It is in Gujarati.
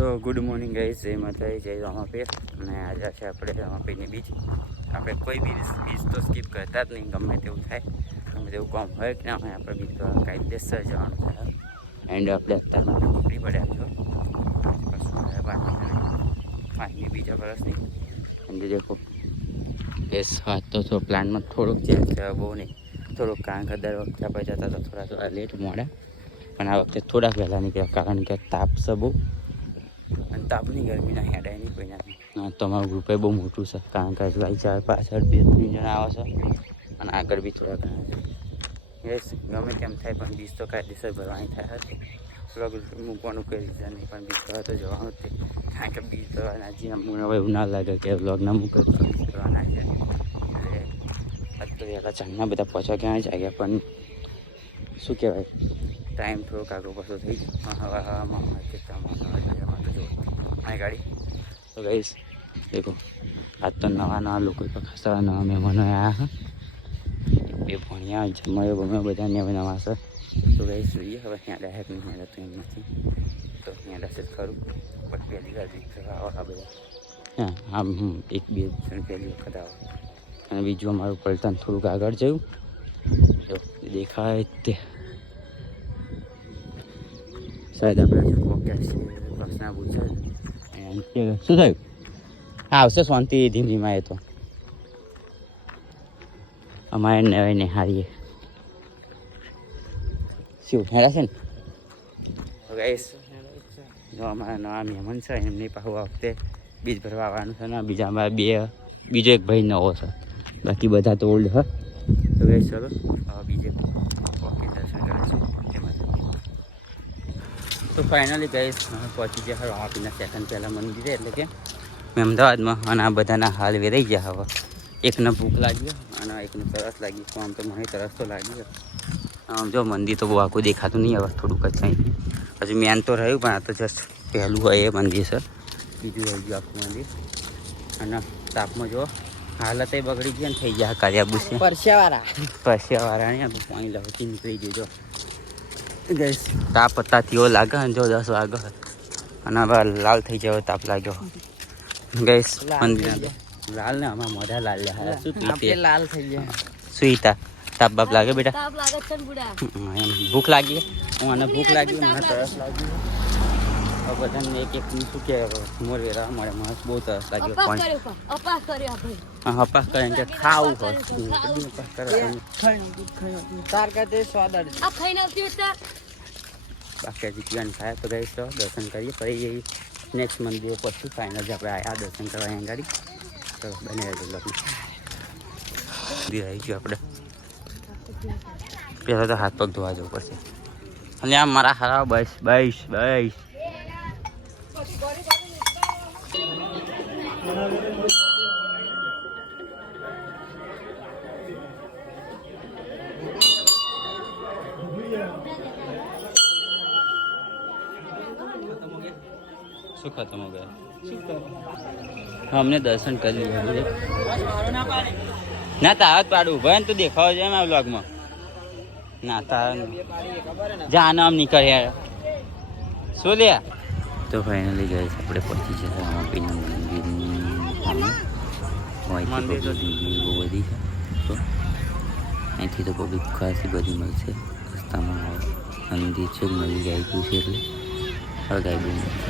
તો ગુડ મોર્નિંગ ગાઈસ, જય માતા જય રામાપીર. અને આજે છે આપણે રામાપીરની બીચ. આપણે કોઈ બી બીચ તો સ્કીપ કરતા જ નહીં, ગમે તેવું થાય, ગમે તેવું કામ હોય કે ના હોય, આપણે બીચ તો કાયદેસર જવાનું થાય. એન્ડ આપણે અત્યારમાં નીકળી પડ્યા છો પાંચમી બીજા વર્ષની. એન્ડ દેખો બેસ વાત તો પ્લાનમાં થોડુંક ચેન્જ થયો, બહુ નહીં થોડુંક, કારણ કે દર વખતે આપણે જતા તો થોડા લેટ મોડા, પણ આ વખતે થોડાક વહેલા નીકળ્યા, કારણ કે તાપ છે બહુ, અને તાપની ગરમીના હેડાય નહીં કોઈના. તમારું ગ્રુપે બહુ મોટું છે, કારણ કે હજુ ચાર પાછળ 2-3 જણા આવે છે, અને આગળ બી થોડા ઘણા છે. યસ, ગમે તેમ થાય પણ બીજ તો કાયદેસર ભરવાની થાય હતી. વ્લોગ મૂકવાનું કોઈ રીઝન નહીં, પણ બીજ ભરવા તો જવાનું જ, કારણ કે બીજ ભરવાના જે અમને હવે એવું ના લાગે કે વ્લોગ ના મૂકે તો બીજ ભરવાના છે. એટલે આજ તો વહેલા ચાંદના બધા પહોંચવા ક્યાં જાગ્યા, પણ શું કહેવાય, ટાઈમ થોડોક આગળ પાછો થઈ ગયો. હવામાં મારી ગાડી તો ગઈશ. દેખો આજ તો નવા લોકો ખાસા નવા મહેમાનો આવ્યા હા, બે ભણ્યા જમાયો ગમ્યો બધા નવા છે. તો ગઈશ જોઈએ હવે ત્યાં ડાયરેક્ટ નહીં મળે તો એમ નથી, તો ત્યાં રહેશે ખરું, બટ પહેલી ગાડી આવા બધા હા આમ 1-2 જણ પહેલી વખત આવે. અને બીજું અમારું પલટન થોડુંક આગળ જયું, જો દેખાય તે શાયદ આપણે પોકેટ બસના પૂછે શું થયું. આવશે શાંતિ ધીમ ધીમા. એ તો અમારે નવાઈ ને હારીએ શું હેરા છે ને. ગાઈસ જો અમારા નવા મહેમાન છે, એમની પાસે આ વખતે બીજ ભરવા આવવાનું છે ને. બીજા અમારા બીજો એક ભાઈ નવો છે, બાકી બધા તો ઓલ્ડ હ. તો ગાઈસ ચલો બીજે દર્શન કરીશું. તો ફાઇનલી ગાઈસ પહોંચી ગયા રામાપીરના સેકન્ડ પહેલાં મંદિરે, એટલે કે અમદાવાદમાં. અને આ બધાના હાલ વેરાઈ ગયા. હવે એકને ભૂખ લાગી અને એકને તરસ લાગી, તો આમ તો મને તરસ તો લાગી. આમ જો મંદિર તો બહુ આખું દેખાતું નહીં, હવે થોડુંક જ કંઈ હજુ મેન તો રહ્યું, પણ આ તો જસ્ટ પહેલું હોય એ મંદિર છે. બીજું રહી ગયું આખું મંદિર. અને તાપમાં જો હાલત એ બગડી ગઈ ને થઈ ગયા કાર્યા બુસે પરસ્યાવાળા ને પાણી લાવતી નીકળી ગયું. જો ગઈશ તાપ પત્તાથી એવો લાગે ને, જો 10 વાગે અને હવે લાલ થઈ જાય તાપ લાગ્યો. ગઈશ મંદિર લાલ ને આમાં મોઢા લાલ લાલ થઈ ગયા. સુઈતા તાપ બાપ લાગે બેટા? ભૂખ લાગી, હું અને ભૂખ લાગી, મને તરસ લાગી. બધાને એક શું કે મોર વેરા મળે, મને બહુ તરસ લાગ્યો. અપાસ કરે કે ખાવું હોય બાકી હજી પીવાનું થાય. તો ગઈ તો દર્શન કરીએ, ફરી નેક્સ્ટ મંદિર પછી ફાઇનલ આપણે આવ્યા દર્શન કરવા અહીંયા ગાડી. તો બને રહેજો મંદિર આવી ગયું આપણે. પહેલાં તો હાથ પગ ધોવા જવું પડશે. અને આમ મારા હારા બસ શું ખતમ હો ગયા. અમને દર્શન કરી લીધું ના તારા જ પાડું ભાઈ ને, તું દેખાવ છે એમ આ વ્લોગમાં. ના તારા જા નામ નીકળ યાર શું લે. તો ફાઇનલી ગઈ આપણે પહોંચી છે રામાપીરના મંદિર તો બહુ બધી છે. તો અહીંથી તો પબ્લિક ખાસી બધી મળશે રસ્તામાં. મંદિર છે મળી જાય છે, એટલે હવે ગાય બહુ મળશે.